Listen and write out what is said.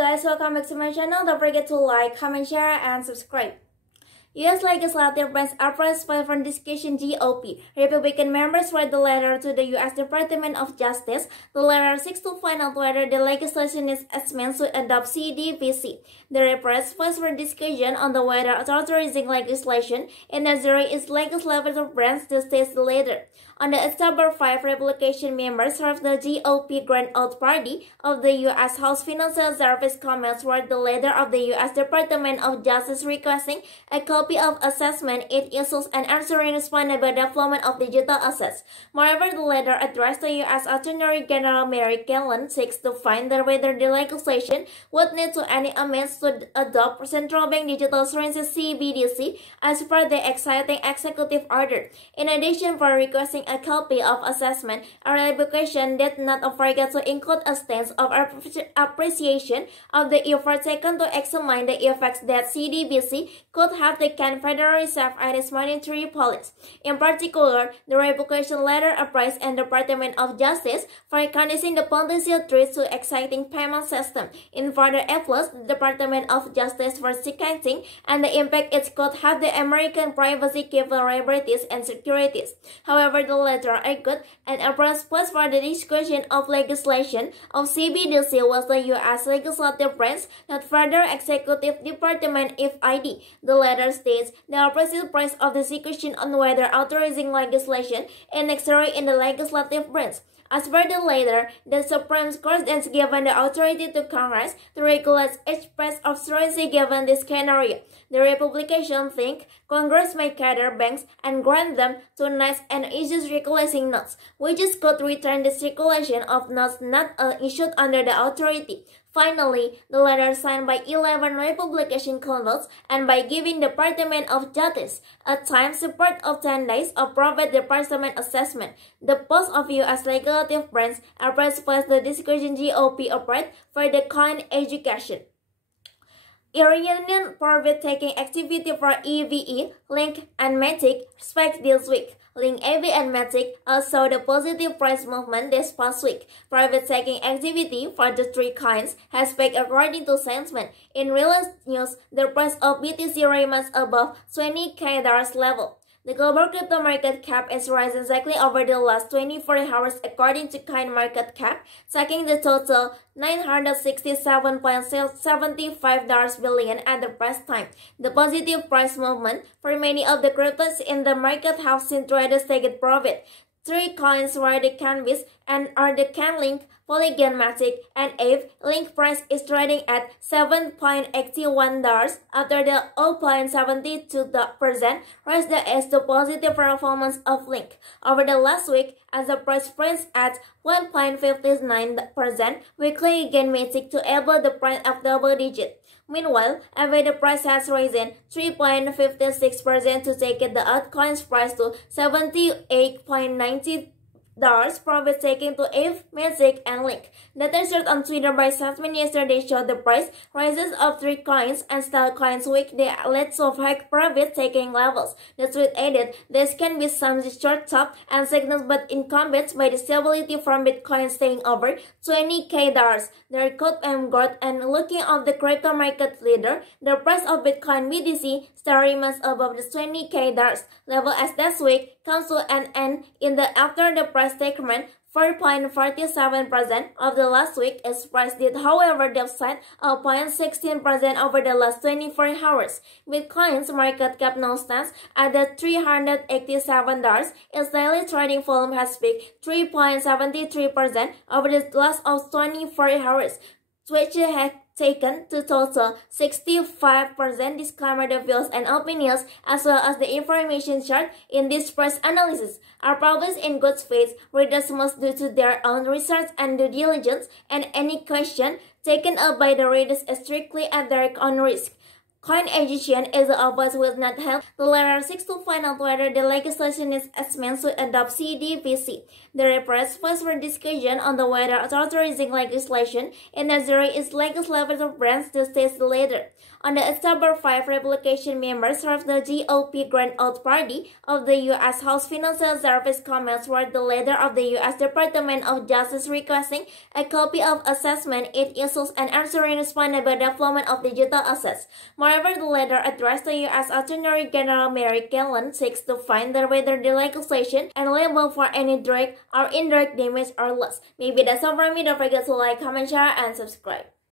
guys, welcome back to my channel. Don't forget to like, comment, share, and subscribe. U.S. legislative branch approves for discussion GOP. Republican members read the letter to the U.S. Department of Justice. The letter seeks to find out whether the legislation is meant to adopt CDPC. The request was for discussion on the whether authorizing legislation in Missouri is legislative branch to state the letter. On the October 5, Republican members of the GOP Grand Old Party of the U.S. House Financial Service comments read the letter of the U.S. Department of Justice requesting a copy of assessment it issues and answering responded by development of digital assets. Moreover, the letter addressed to U.S. Attorney General Merrick Garland seeks to find out whether the legislation would need to any amendments to adopt central bank digital currency CBDC as per the exciting executive order. In addition, for requesting a copy of assessment, a revocation did not forget to include a stance of appreciation of the effort taken to examine the effects that CDBC could have taken Federal Reserve and its monetary policy. In particular, the revocation letter appraised the Department of Justice for conducting the potential threats to exciting payment system. In further efforts, the Department of Justice for seconding and the impact it could have the American privacy capabilities and securities. However, the letter argued and appraised place for the discussion of legislation of CBDC was the U.S. legislative branch, not further executive department if ID. The letter states the opposite price of the discussion on whether authorizing legislation is necessary in the legislative branch. As per the letter, the Supreme Court has given the authority to Congress to regulate each piece of currency given this scenario. The Republicans think Congress may gather banks and grant them to notes and issue regulating notes, which could return the circulation of notes not issued under the authority. Finally, the letter signed by 11 Republican consultants and by giving the Department of Justice a time support of 10 days of private department assessment. The post of U.S. legislative branch appraised the discussion GOP operate for the coin education. Iranian profit-taking activity for EVE, Link, and Matic spiked this week. Link, EV, and Matic also the positive price movement this past week. Profit-taking activity for the three coins has spiked according to sentiment. In real news, the price of BTC remains above $20,000 level. The global crypto market cap is rising slightly over the last 24 hours according to CoinMarketCap, taking the total $967.75 billion at the press time. The positive price movement for many of the cryptos in the market have seen traders take profit. Three coins were the Canvas and are the Canlink, Polygon, Matic, and Eve. Link price is trading at $7.81 after the 0.72% rise as the positive performance of Link over the last week as the price prints at 1.59%. Weekly again Matic to able the price of double digit. Meanwhile, the price has risen 3.56% to take the altcoin's price to $78.90. Profit taken to Eve, Matic, and Link. Data shared on Twitter by Sasmin yesterday showed the price rises of three coins and style coins week they led to high profit taking levels. The tweet added, "This can be some short top and signals but incumbents by the stability from Bitcoin staying over $20,000. The record and growth and looking of the crypto market leader, the price of Bitcoin BTC still remains above the $20,000 level as this week comes to an end in the after the price decrement. 4.47% of the last week is price did, however, the upside of 0.16% over the last 24 hours. Bitcoin's market cap now stands at the $387. Its daily trading volume has peaked 3.73% over the last of 24 hours, which has taken to total 65%. Disclaimer: the views and opinions as well as the information shared in this press analysis are published in good faith. Readers must do to their own research and due diligence, and any question taken up by the readers is strictly at their own risk. Coin education is the office will not help. The letter 6 to find out whether the legislation is as meant to adopt CDVC. The request first for discussion on the whether authorizing legislation in Missouri is legislative branch the state's leader. On the October 5, Republican members of the GOP Grand Old Party of the U.S. House Financial Service comments were the leader of the U.S. Department of Justice requesting a copy of assessment it issues and answering responsible development of digital assets. Moreover, the letter addressed to U.S. Attorney General Merrick Garland seeks to find out whether the legislation and liable for any direct or indirect damage or loss. Maybe that's all from me. Don't forget to like, comment, share, and subscribe.